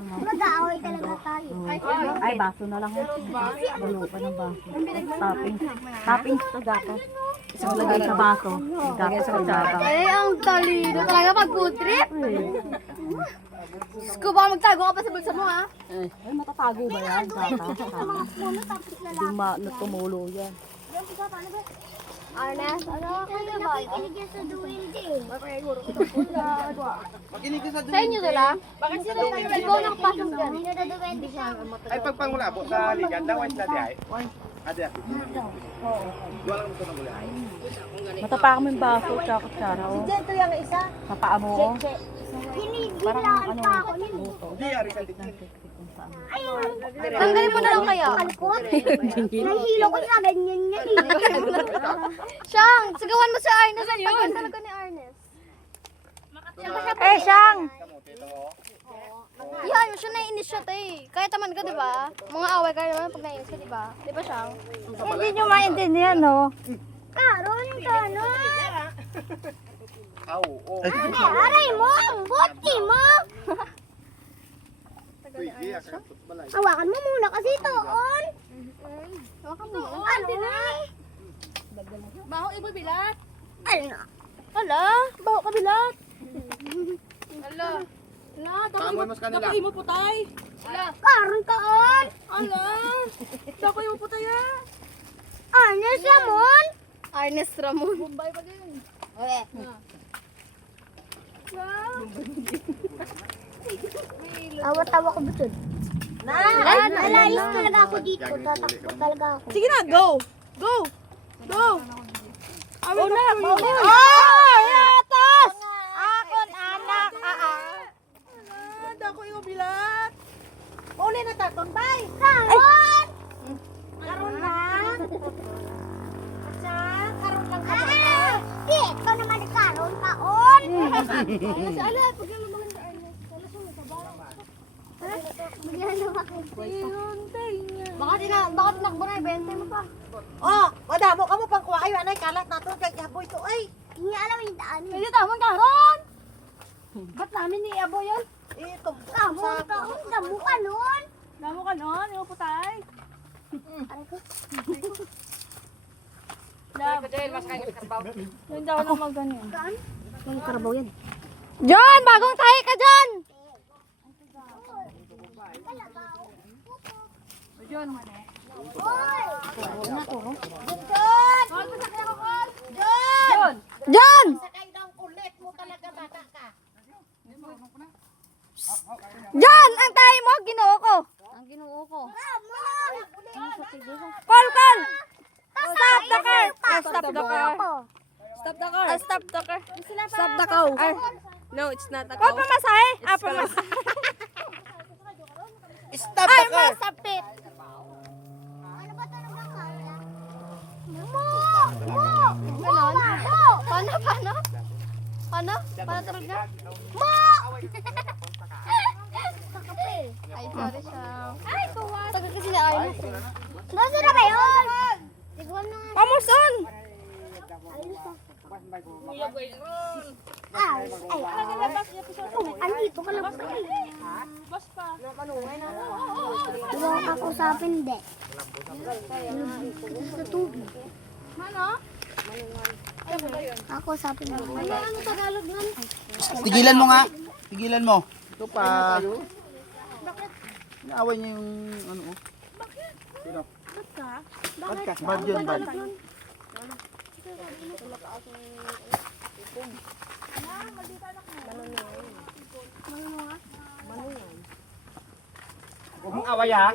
Mag-aaway talaga tayo. Ay, baso na lang. Balo pa ng baso. Toppings. Toppings to gatas. Isang lagay sa baso. Gatas sa gatas. Ay, ang talino talaga pag food trip. Diyos ko, baka magtago ka pa sa bulsa mo, ha? Ay, matatago ba yan? Gatas. Hindi natumulo yan. Arnes, ano kayo ba? Nakikinig sa duwende. Sa inyo nila? Bakit sila tayo? Ikaw nakapasok dyan. Sino na duwende siya? Ay, pagpangulabo sa ligan, dawan sila di ay. Adi ako. Wala mo ito ng gulay. Matapa kami yung baso, tsaka kutsara. Dito yung isa. Sa paa mo. oh. Hinigilaan pa ako nito. Di, ari ka dito. Tanggalin mo na lang kaya. Kalkot. Nahihilo ko na ganyan niya. Siyang, sigawan mo si Arnes. Ang tagal talaga ni Arnes. Siyang. Yan, siya naiinis siya, tay. Kaya taman ka, di ba? Mga away ka naman pag naiinis ka, di ba? Di ba, Siyang? Hindi nyo maintindihan, no? Karon, kanon. Aw, oh. Aray mo, ang buti mo. Hawakan mo muna kasi toon. Hawakan mo. Ano na? Baho ibo bilat. Ano? Ala, baho ka bilat. Ala. Ala, Kamoy mas kanila. dako imo putay. Ala, Karon kaon. ala. Dako imo putay ha. Arnes Ramon. Arnes Ramon. Bombay pa din. Okay. Awa-tawa ko butod. Nalayos talaga ako dito. Tatakbo talaga ako. Sige na, go. Go. Go. Go na, go na. Oh! Yatos! Akon anak. Ala, dako imo bilat. Uli na tatong bay. Karon! Karon na. Asa? Karon lang ka ba? Di, ikaw naman karon kaon. Sa ala, pag yung mga Arnes. Ala, sumay ka ba? Baka tinakbo na, 20 mo pa. Oh, madamo ka mo pang kuha. Ay, anay, kalat nato. Kaya yaboy to, ay. Hindi alam yung daan. Hindi tama karon. Ba't namin ni Abo yun? Ito. Kaon, damo ka nun. Damo ka nun, imo putay. Yung daw na magganyan. Yung karabaw yan. John, bagong tahi ka John. John! John, ang tahi mo, ginoo ko. Ang ginuo ko. Call! Stop the car! Stop the car! Stop the car! Stop the car! Stop the car! No, it's not a car. Pamasahe? Pamasahe. Stop Ay, the car! masapit. Ano ba ito ng bakala? Ganon? Paano? Paano tulog na? Ay, sorry siya. Ay, kuwan. Tagal kasi niya ayos. Nasa na ba yun? Tigwan na nga. Pamuson! Andito ka lang pa. Diba ako kakusapin, de? Sa tubig. Ano? Kakusapin mo. Ano Tagalog nun? Tigilan mo nga. Tigilan mo. Ito pa. Naaway niya yung ano oh. Bakit? Sino? Ba't ka? Bad yun, bad. Huwag mong away ha.